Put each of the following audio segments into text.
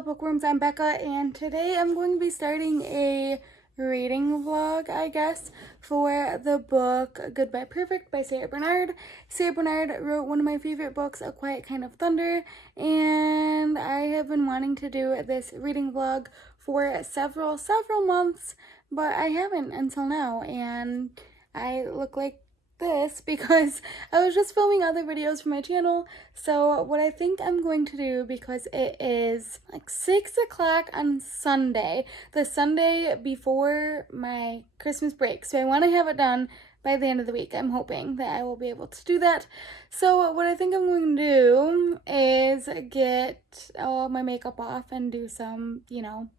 Hello Bookworms, I'm Becca, and today I'm going to be starting a reading vlog, I guess, for the book Goodbye Perfect by Sara Barnard. Sara Barnard wrote one of my favorite books, A Quiet Kind of Thunder, and I have been wanting to do this reading vlog for several months, but I haven't until now, and I look like this because I was just filming other videos for my channel. So what I think I'm going to do, because it is like 6 o'clock on Sunday, the Sunday before my Christmas break, so I want to have it done by the end of the week. I'm hoping that I will be able to do that. So what I think I'm going to do is get all my makeup off and do some,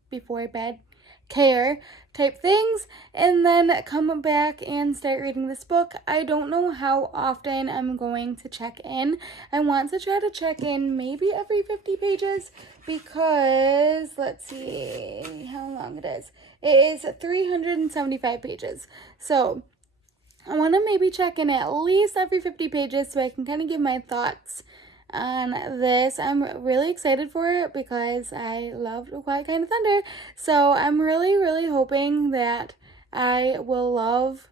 before bed care type things, and then come back and start reading this book. I don't know how often I'm going to check in. I want to try to check in maybe every 50 pages because let's see how long it is. It is 375 pages. So I want to maybe check in at least every 50 pages so I can kind of give my thoughts on this. I'm really excited for it because I loved A Quiet Kind of Thunder. So I'm really hoping that I will love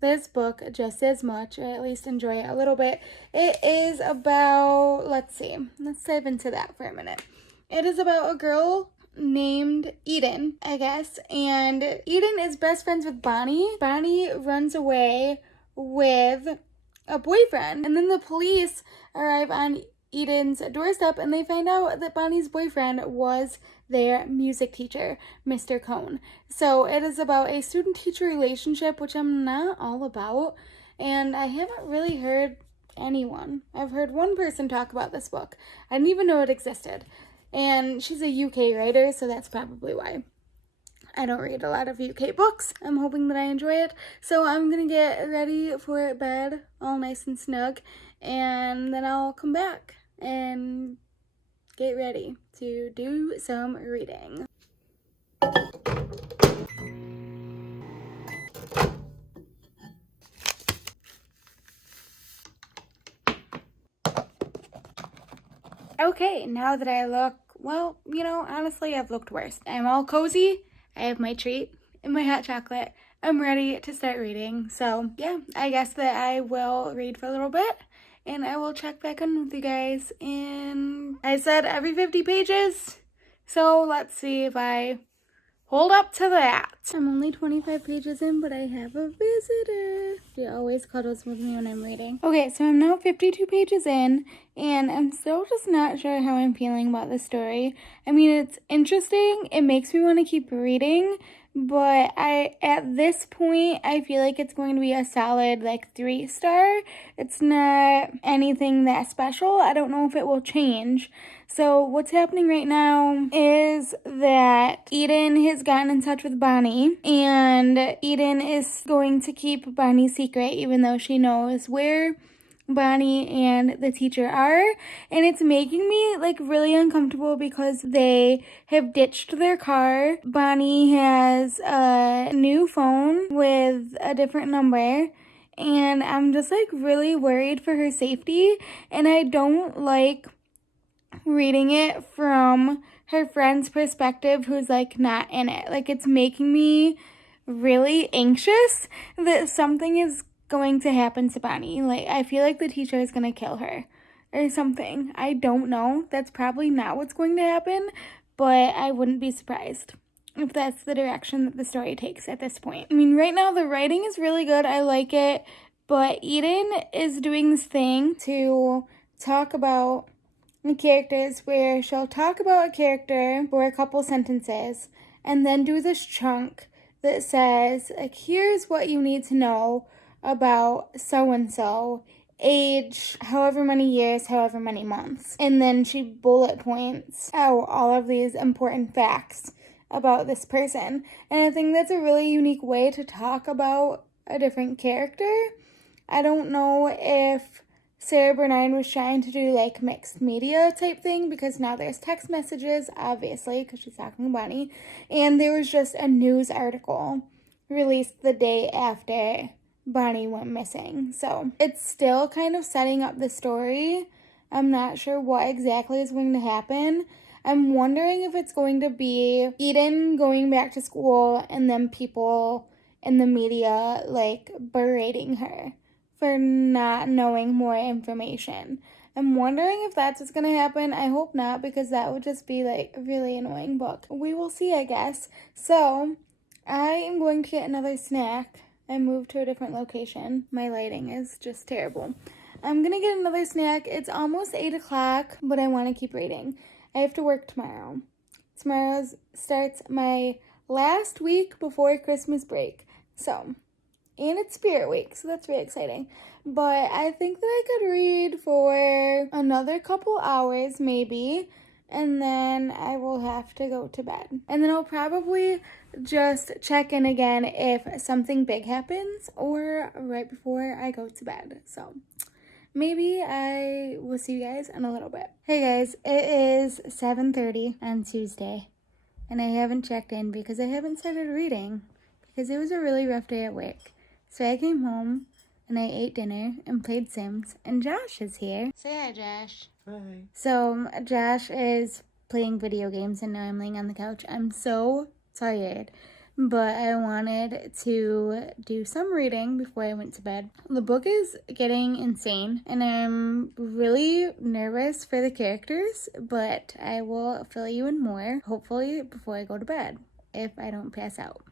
this book just as much, or at least enjoy it a little bit. It is about, let's dive into that for a minute. It is about a girl named Eden, I guess, and Eden is best friends with Bonnie. Bonnie runs away with a boyfriend, and then the police arrive on Eden's doorstep and they find out that Bonnie's boyfriend was their music teacher, Mr. Cohn. So it is about a student-teacher relationship, which I'm not all about, and I haven't really heard anyone. I've heard one person talk about this book. I didn't even know it existed, and she's a UK writer, so that's probably why. I don't read a lot of UK books. I'm hoping that I enjoy it. So I'm gonna get ready for bed, all nice and snug, and then I'll come back and get ready to do some reading. Okay, now that I look, well, honestly, I've looked worse. I'm all cozy. I have my treat and my hot chocolate. I'm ready to start reading. So yeah, I guess that I will read for a little bit and I will check back in with you guys in, I said every 50 pages. So let's see if I hold up to that. I'm only 25 pages in, but I have a visitor. She always cuddles with me when I'm reading. Okay, so I'm now 52 pages in, and I'm still just not sure how I'm feeling about this story. I mean, it's interesting. It makes me want to keep reading, but at this point, I feel like it's going to be a solid, 3-star. It's not anything that special. I don't know if it will change. So what's happening right now is that Eden has gotten in touch with Bonnie, and Eden is going to keep Bonnie's secret even though she knows where Bonnie and the teacher are, and it's making me really uncomfortable because they have ditched their car. Bonnie has a new phone with a different number, and I'm just really worried for her safety, and I don't like reading it from her friend's perspective who's not in it. It's making me really anxious that something is going to happen to Bonnie. I feel like the teacher is going to kill her or something. I don't know. That's probably not what's going to happen, but I wouldn't be surprised if that's the direction that the story takes at this point. I mean, right now the writing is really good. I like it, but Eden is doing this thing to talk about the characters where she'll talk about a character for a couple sentences and then do this chunk that says, here's what you need to know about so-and-so, age, however many years, however many months. And then she bullet points out all of these important facts about this person. And I think that's a really unique way to talk about a different character. I don't know if Sara Barnard was trying to do mixed media type thing, because now there's text messages, obviously, because she's talking to Bonnie, and there was just a news article released the day after Bonnie went missing. So it's still kind of setting up the story. I'm not sure what exactly is going to happen. I'm wondering if it's going to be Eden going back to school and then people in the media like berating her for not knowing more information. I'm wondering if that's what's gonna happen. I hope not, because that would just be like a really annoying book. We will see, I guess. So I am going to get another snack. I moved to a different location. My lighting is just terrible. I'm gonna get another snack. It's almost 8 o'clock, but I want to keep reading. I have to work tomorrow. Tomorrow starts my last week before Christmas break. So, and it's Spirit Week, so that's really exciting. But I think that I could read for another couple hours, maybe, and then I will have to go to bed. And then I'll probably just check in again if something big happens or right before I go to bed. So maybe I will see you guys in a little bit. Hey guys, it is 7:30 on Tuesday, and I haven't checked in because I haven't started reading because it was a really rough day at work. So I came home and I ate dinner and played Sims, and Josh is here. Say hi, Josh. Hi. So Josh is playing video games and now I'm laying on the couch. I'm so tired, but I wanted to do some reading before I went to bed. The book is getting insane and I'm really nervous for the characters, but I will fill you in more, hopefully before I go to bed, if I don't pass out.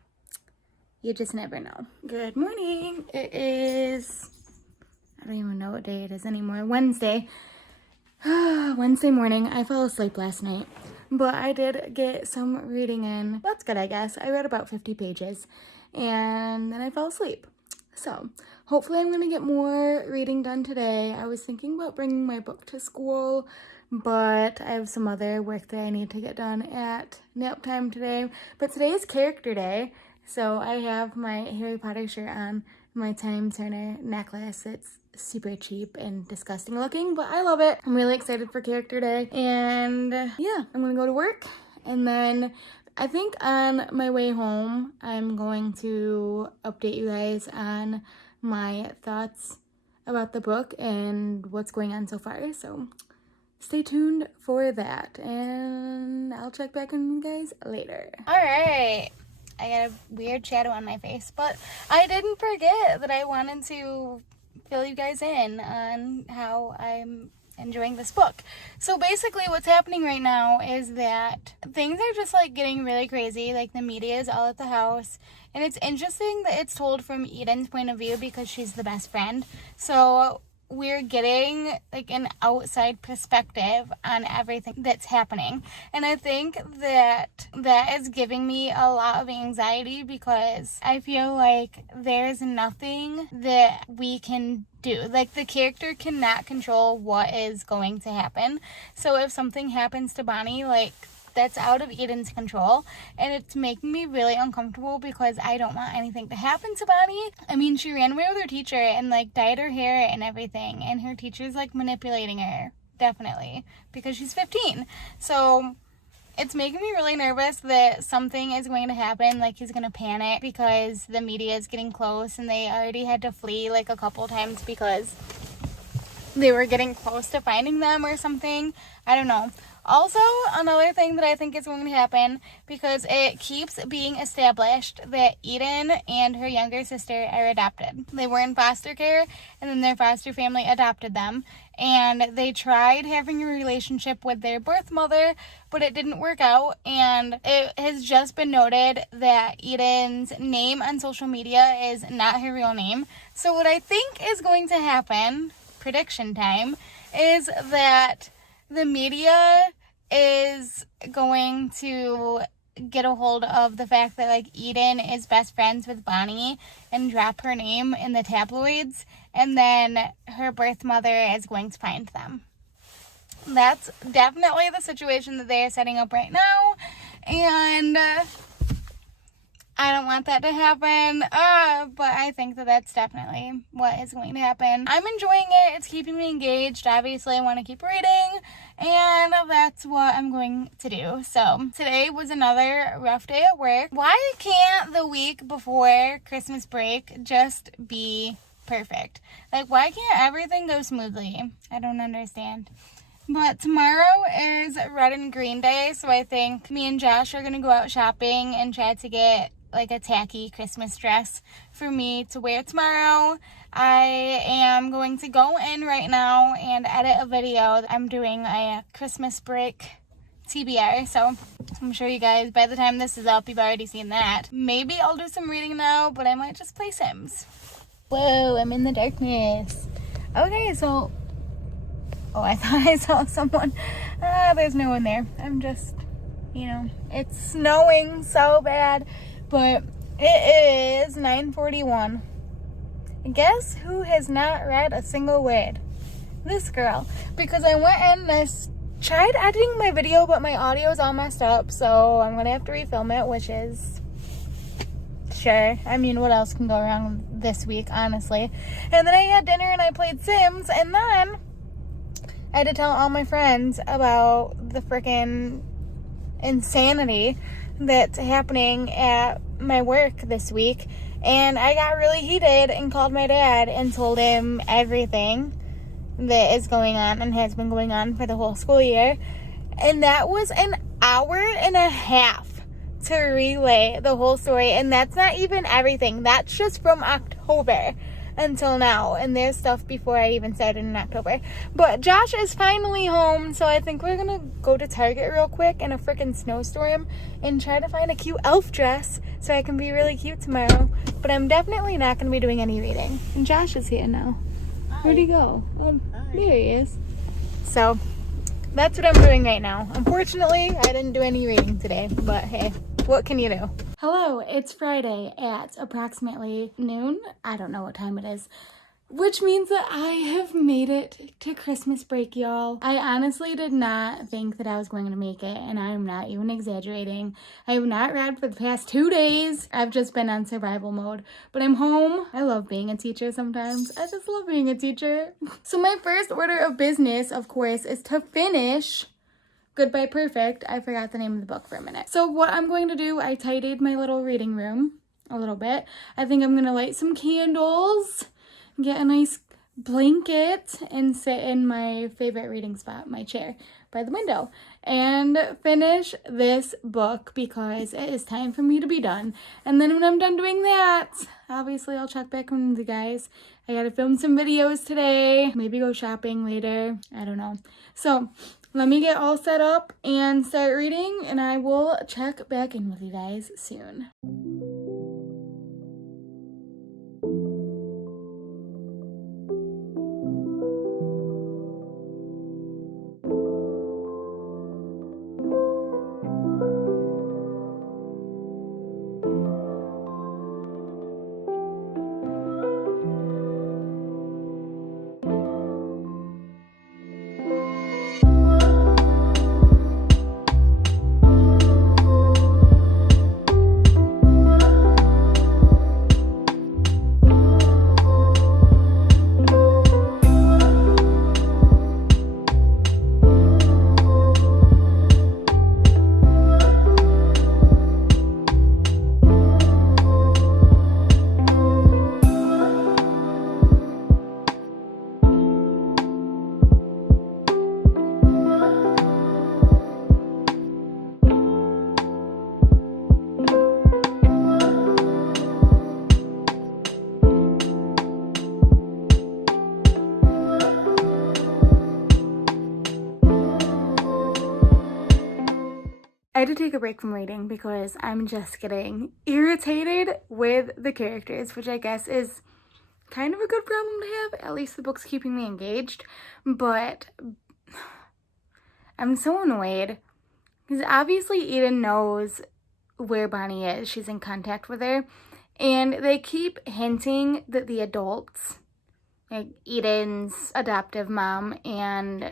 You just never know. Good morning. It is, I don't even know what day it is anymore, Wednesday. Wednesday morning. I fell asleep last night, but I did get some reading in. That's good, I guess. I read about 50 pages and then I fell asleep. So hopefully I'm going to get more reading done today. I was thinking about bringing my book to school, but I have some other work that I need to get done at nap time today. But today is character day, so I have my Harry Potter shirt on, my Time Turner necklace. It's super cheap and disgusting looking, but I love it. I'm really excited for character day, and yeah, I'm gonna go to work, and then I think on my way home I'm going to update you guys on my thoughts about the book and what's going on so far. So stay tuned for that, and I'll check back on you guys later. All right, I got a weird shadow on my face, but I didn't forget that I wanted to fill you guys in on how I'm enjoying this book. So basically what's happening right now is that things are just like getting really crazy. Like the media is all at the house, and it's interesting that it's told from Eden's point of view because she's the best friend. So we're getting like an outside perspective on everything that's happening, and I think that is giving me a lot of anxiety because I feel like there's nothing that we can do. Like the character cannot control what is going to happen. So if something happens to Bonnie, like that's out of Eden's control, and it's making me really uncomfortable because I don't want anything to happen to Bonnie. I mean, she ran away with her teacher and like dyed her hair and everything, and her teacher's like manipulating her, definitely, because she's 15. So it's making me really nervous that something is going to happen, like he's gonna panic because the media is getting close, and they already had to flee like a couple times because they were getting close to finding them or something. I don't know. Also, another thing that I think is going to happen, because it keeps being established that Eden and her younger sister are adopted. They were in foster care, and then their foster family adopted them. And they tried having a relationship with their birth mother, but it didn't work out. And it has just been noted that Eden's name on social media is not her real name. So what I think is going to happen, prediction time, is that the media is going to get a hold of the fact that like Eden is best friends with Bonnie and drop her name in the tabloids, and then her birth mother is going to find them. That's definitely the situation that they are setting up right now, and I don't want that to happen, but I think that that's definitely what is going to happen. I'm enjoying it. It's keeping me engaged. Obviously, I want to keep reading, and that's what I'm going to do. So today was another rough day at work. Why can't the week before Christmas break just be perfect? Like, why can't everything go smoothly? I don't understand. But tomorrow is red and green day, so I think me and Josh are gonna go out shopping and try to get like a tacky Christmas dress for me to wear tomorrow. I am going to go in right now and edit a video. I'm doing a Christmas break TBR, so I'm sure you guys, by the time this is up, you've already seen that. Maybe I'll do some reading now, but I might just play Sims. Whoa, I'm in the darkness. Okay, so, oh, I thought I saw someone. There's no one there. I'm just, it's snowing so bad, but it is 9:41. Guess who has not read a single word? This girl. Because I went in and I tried editing my video, but my audio is all messed up, so I'm gonna have to refilm it, which is sure. I mean, what else can go wrong this week, honestly? And then I had dinner and I played Sims, and then I had to tell all my friends about the freaking insanity that's happening at my work this week. And I got really heated and called my dad and told him everything that is going on and has been going on for the whole school year. And that was an hour and a half to relay the whole story. And that's not even everything. That's just from October until now. And there's stuff before I even started in October. But Josh is finally home, so I think we're gonna go to Target real quick in a freaking snowstorm and try to find a cute elf dress so I can be really cute tomorrow. But I'm definitely not gonna be doing any reading. And Josh is here now. Where'd he go? Oh, there he is. So that's what I'm doing right now. Unfortunately, I didn't do any reading today, but hey, what can you do? Hello, it's Friday at approximately noon. I don't know what time it is. Which means that I have made it to Christmas break, y'all. I honestly did not think that I was going to make it, and I am not even exaggerating. I have not read for the past 2 days. I've just been on survival mode, but I'm home. I love being a teacher sometimes. I just love being a teacher. So my first order of business, of course, is to finish Goodbye Perfect. I forgot the name of the book for a minute. So what I'm going to do, I tidied my little reading room a little bit. I think I'm going to light some candles, get a nice blanket, and sit in my favorite reading spot, my chair by the window, and finish this book because it is time for me to be done. And then when I'm done doing that, obviously I'll check back in with you guys. I gotta film some videos today, maybe go shopping later, I don't know. So let me get all set up and start reading, and I will check back in with you guys soon. I had to take a break from reading because I'm just getting irritated with the characters, which I guess is kind of a good problem to have. At least the book's keeping me engaged, but I'm so annoyed because obviously Eden knows where Bonnie is. She's in contact with her, and they keep hinting that the adults, like Eden's adoptive mom and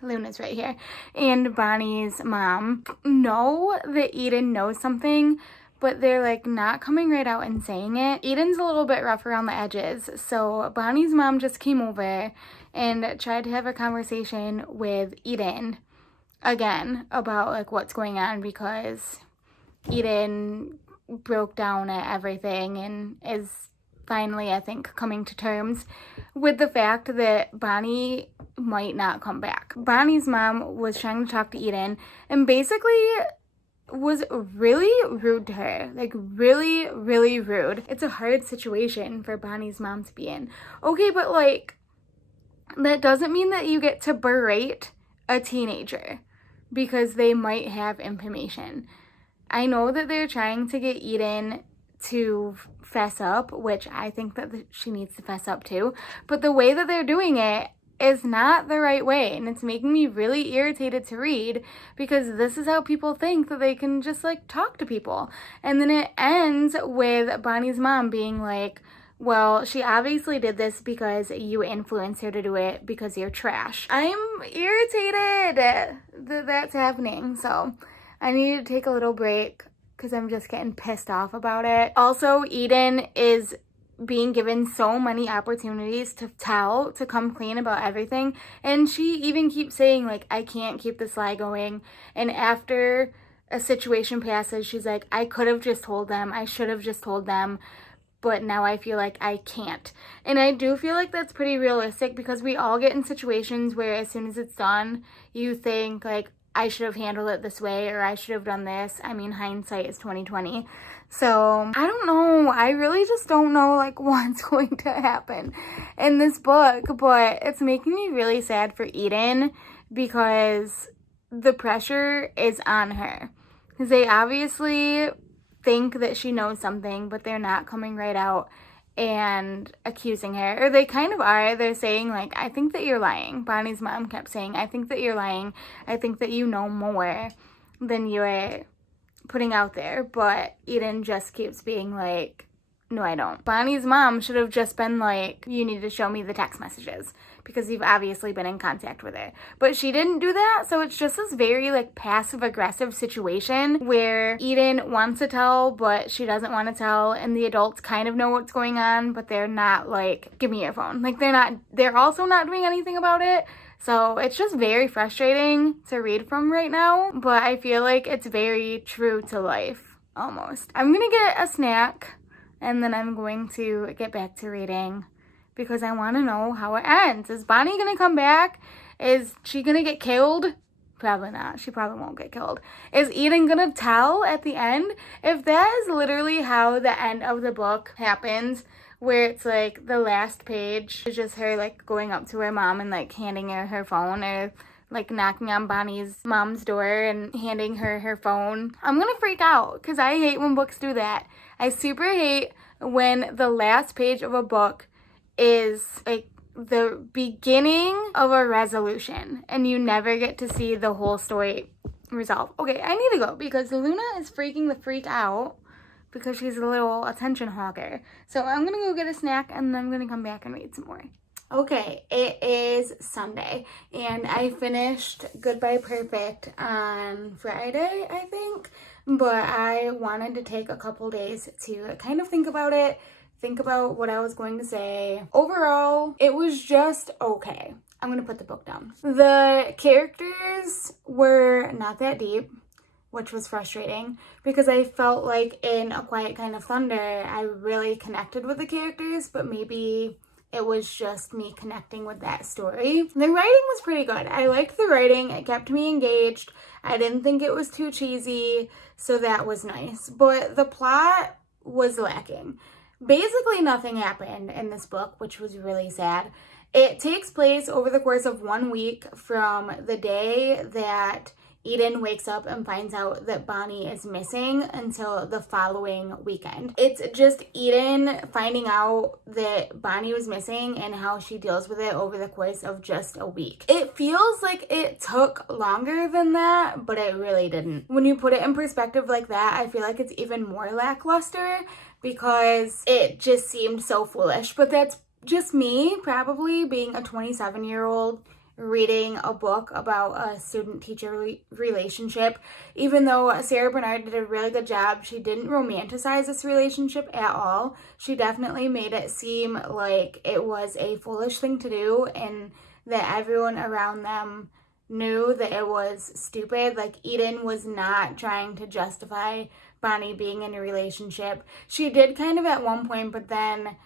Luna's right here, and Bonnie's mom, know that Eden knows something, but they're like not coming right out and saying it. Eden's a little bit rough around the edges, so Bonnie's mom just came over and tried to have a conversation with Eden again about like what's going on, because Eden broke down at everything and is finally, I think, coming to terms with the fact that Bonnie might not come back. Bonnie's mom was trying to talk to Eden and basically was really rude to her. Like, really, really rude. It's a hard situation for Bonnie's mom to be in. Okay, but like, that doesn't mean that you get to berate a teenager because they might have information. I know that they're trying to get Eden to fess up, which I think that she needs to fess up too, but the way that they're doing it is not the right way, and it's making me really irritated to read because this is how people think that they can just like talk to people. And then it ends with Bonnie's mom being like, well, she obviously did this because you influenced her to do it because you're trash. I'm irritated that that's happening, so I need to take a little break because I'm just getting pissed off about it. Also, Eden is being given so many opportunities to come clean about everything, and she even keeps saying like, I can't keep this lie going. And after a situation passes, she's like, I could have just told them, I should have just told them, but now I feel like I can't. And I do feel like that's pretty realistic because we all get in situations where as soon as it's done, you think like, I should have handled it this way, or I should have done this. I mean, hindsight is 20/20. So I don't know. I really just don't know like what's going to happen in this book, but it's making me really sad for Eden because the pressure is on her. Because they obviously think that she knows something, but they're not coming right out and accusing her, or they kind of are. They're saying like, I think that you're lying. Bonnie's mom kept saying, I think that you're lying. I think that you know more than you're putting out there. But Eden just keeps being like, no, I don't. Bonnie's mom should have just been like, you need to show me the text messages because you've obviously been in contact with her. But she didn't do that, so it's just this very like passive-aggressive situation where Eden wants to tell, but she doesn't want to tell, and the adults kind of know what's going on, but they're not like, give me your phone. Like, they're also not doing anything about it. So it's just very frustrating to read from right now, but I feel like it's very true to life, almost. I'm gonna get a snack, and then I'm going to get back to reading because I want to know how it ends. Is Bonnie going to come back? Is she going to get killed? Probably not. She probably won't get killed. Is Eden going to tell at the end? If that is literally how the end of the book happens, where it's like the last page is just her like going up to her mom and like handing her her phone, or like knocking on Bonnie's mom's door and handing her her phone, I'm gonna freak out because I hate when books do that. I super hate when the last page of a book is like the beginning of a resolution and you never get to see the whole story resolve. Okay, I need to go because Luna is freaking the freak out because she's a little attention hogger. So I'm gonna go get a snack and then I'm gonna come back and read some more. Okay, it is Sunday, and I finished Goodbye Perfect on Friday, I think, but I wanted to take a couple days to kind of think about it, think about what I was going to say. Overall, it was just okay. I'm going to put the book down. The characters were not that deep, which was frustrating because I felt like in A Quiet Kind of Thunder, I really connected with the characters, but maybe it was just me connecting with that story. The writing was pretty good. I liked the writing. It kept me engaged. I didn't think it was too cheesy, so that was nice. But the plot was lacking. Basically nothing happened in this book, which was really sad. It takes place over the course of 1 week from the day that Eden wakes up and finds out that Bonnie is missing until the following weekend. It's just Eden finding out that Bonnie was missing and how she deals with it over the course of just a week. It feels like it took longer than that, but it really didn't. When you put it in perspective like that, I feel like it's even more lackluster because it just seemed so foolish. But that's just me probably being a 27-year-old reading a book about a student-teacher relationship. Even though Sara Barnard did a really good job, she didn't romanticize this relationship at all. She definitely made it seem like it was a foolish thing to do and that everyone around them knew that it was stupid. Like, Eden was not trying to justify Bonnie being in a relationship. She did kind of at one point, but then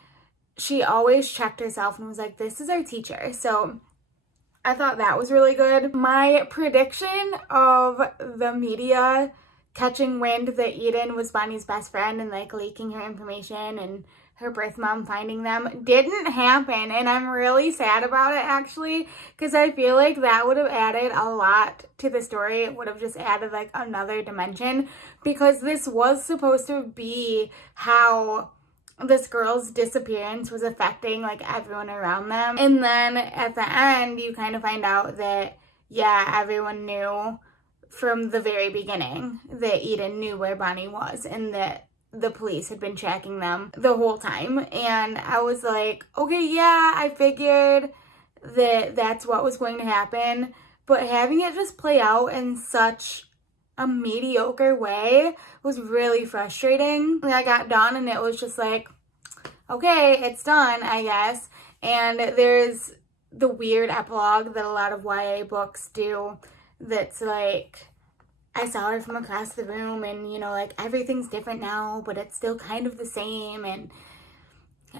she always checked herself and was like, this is our teacher. So I thought that was really good. My prediction of the media catching wind that Eden was Bonnie's best friend and like leaking her information and her birth mom finding them didn't happen, and I'm really sad about it actually, because I feel like that would have added a lot to the story. It would have just added like another dimension, because this was supposed to be how this girl's disappearance was affecting like everyone around them. And then at the end you kind of find out that yeah, everyone knew from the very beginning that Eden knew where Bonnie was and that the police had been tracking them the whole time. And I was like, okay, yeah, I figured that that's what was going to happen, but having it just play out in such a mediocre way was really frustrating. I got done and it was just like, okay, it's done, I guess. And there's the weird epilogue that a lot of YA books do that's like, I saw her from across the room and, you know, like everything's different now, but it's still kind of the same. And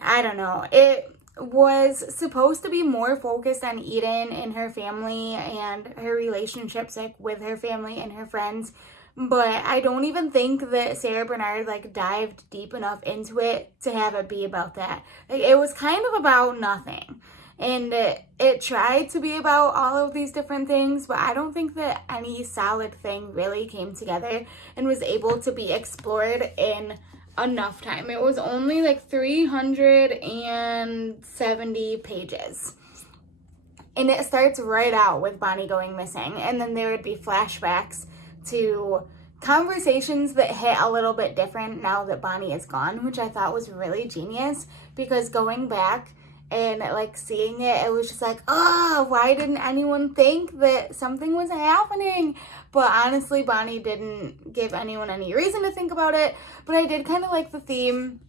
I don't know. It was supposed to be more focused on Eden and her family and her relationships like with her family and her friends. But I don't even think that Sara Barnard like dived deep enough into it to have it be about that. Like it was kind of about nothing. And it tried to be about all of these different things, but I don't think that any solid thing really came together and was able to be explored in enough time. It was only like 370 pages. And it starts right out with Bonnie going missing. And then there would be flashbacks to conversations that hit a little bit different now that Bonnie is gone, which I thought was really genius, because going back and like seeing it, it was just like, oh, why didn't anyone think that something was happening? But honestly, Bonnie didn't give anyone any reason to think about it. But I did kind of like the theme.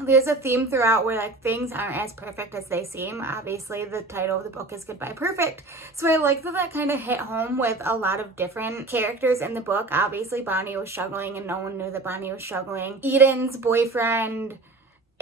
There's a theme throughout where like things aren't as perfect as they seem. Obviously, the title of the book is Goodbye Perfect. So I like that that kind of hit home with a lot of different characters in the book. Obviously, Bonnie was struggling and no one knew that Bonnie was struggling. Eden's boyfriend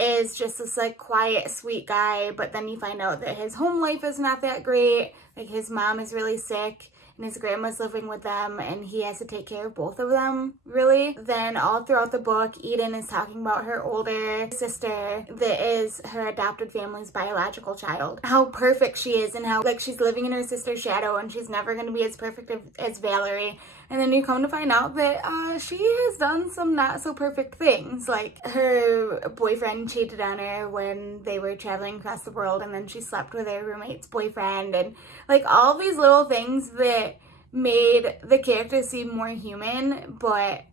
is just this like quiet, sweet guy, but then you find out that his home life is not that great. Like his mom is really sick and his grandma's living with them and he has to take care of both of them, really. Then all throughout the book, Eden is talking about her older sister that is her adopted family's biological child. How perfect she is and how like she's living in her sister's shadow and she's never going to be as perfect as Valerie. And then you come to find out that she has done some not so perfect things. Like her boyfriend cheated on her when they were traveling across the world, and then she slept with her roommate's boyfriend, and like all these little things that made the character seem more human, but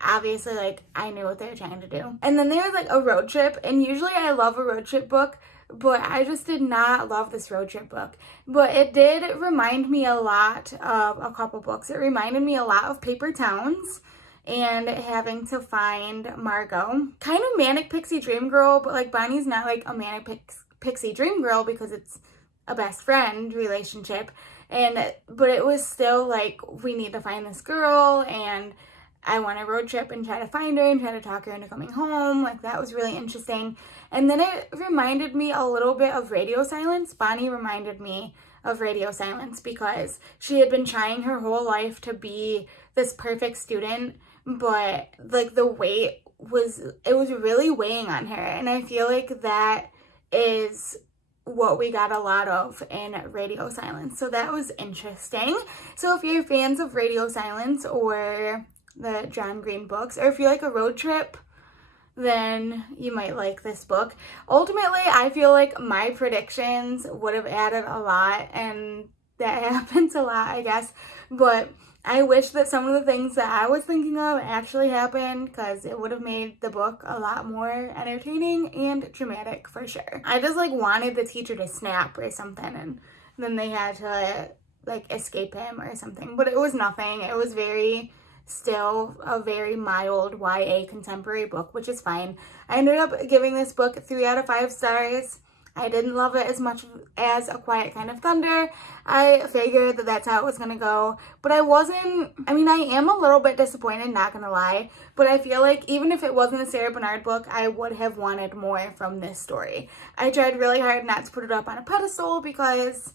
obviously like I knew what they were trying to do. And then there was like a road trip, and usually I love a road trip book, but I just did not love this road trip book. But it did remind me a lot of a couple books. It reminded me a lot of Paper Towns and having to find Margot. Kind of Manic Pixie Dream Girl, but like Bonnie's not like a Manic Pixie Dream Girl because it's a best friend relationship. But it was still like, we need to find this girl and I want to road trip and try to find her and try to talk her into coming home. Like that was really interesting. And then it reminded me a little bit of Radio Silence. Bonnie reminded me of Radio Silence because she had been trying her whole life to be this perfect student, but like the weight was really weighing on her. And I feel like that is what we got a lot of in Radio Silence. So that was interesting. So if you're fans of Radio Silence or the John Green books, or if you like a road trip, then you might like this book. Ultimately, I feel like my predictions would have added a lot, and that happens a lot, I guess, but I wish that some of the things that I was thinking of actually happened, because it would have made the book a lot more entertaining and dramatic for sure. I just like wanted the teacher to snap or something, and then they had to like escape him or something, but it was nothing. It was still a very mild YA contemporary book, which is fine. I ended up giving this book 3 out of 5 stars. I didn't love it as much as A Quiet Kind of Thunder. I figured that that's how it was going to go. But I am a little bit disappointed, not going to lie. But I feel like even if it wasn't a Sara Barnard book, I would have wanted more from this story. I tried really hard not to put it up on a pedestal because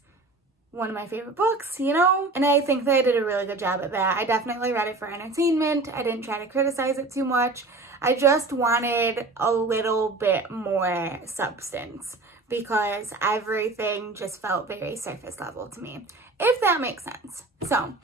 one of my favorite books, you know? And I think that I did a really good job at that. I definitely read it for entertainment. I didn't try to criticize it too much. I just wanted a little bit more substance because everything just felt very surface level to me, if that makes sense. So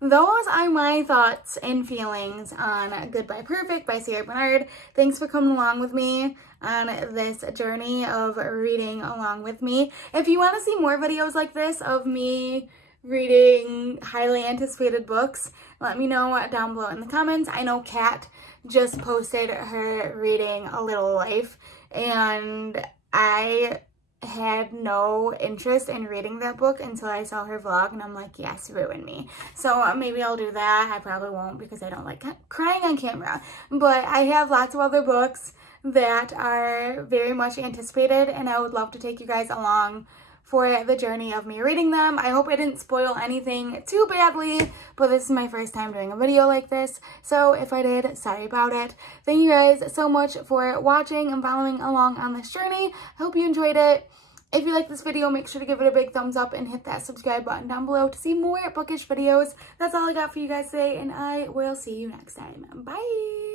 those are my thoughts and feelings on Goodbye Perfect by Sara Barnard. Thanks for coming along with me on this journey of reading along with me. If you want to see more videos like this of me reading highly anticipated books, let me know down below in the comments. I know Kat just posted her reading A Little Life, and I had no interest in reading that book until I saw her vlog, and I'm like, yes, ruin me. So maybe I'll do that. I probably won't because I don't like crying on camera, but I have lots of other books that are very much anticipated, and I would love to take you guys along for the journey of me reading them. I hope I didn't spoil anything too badly, but this is my first time doing a video like this, so if I did, sorry about it. Thank you guys so much for watching and following along on this journey. I hope you enjoyed it. If you like this video, make sure to give it a big thumbs up and hit that subscribe button down below to see more bookish videos. That's all I got for you guys today, and I will see you next time. Bye!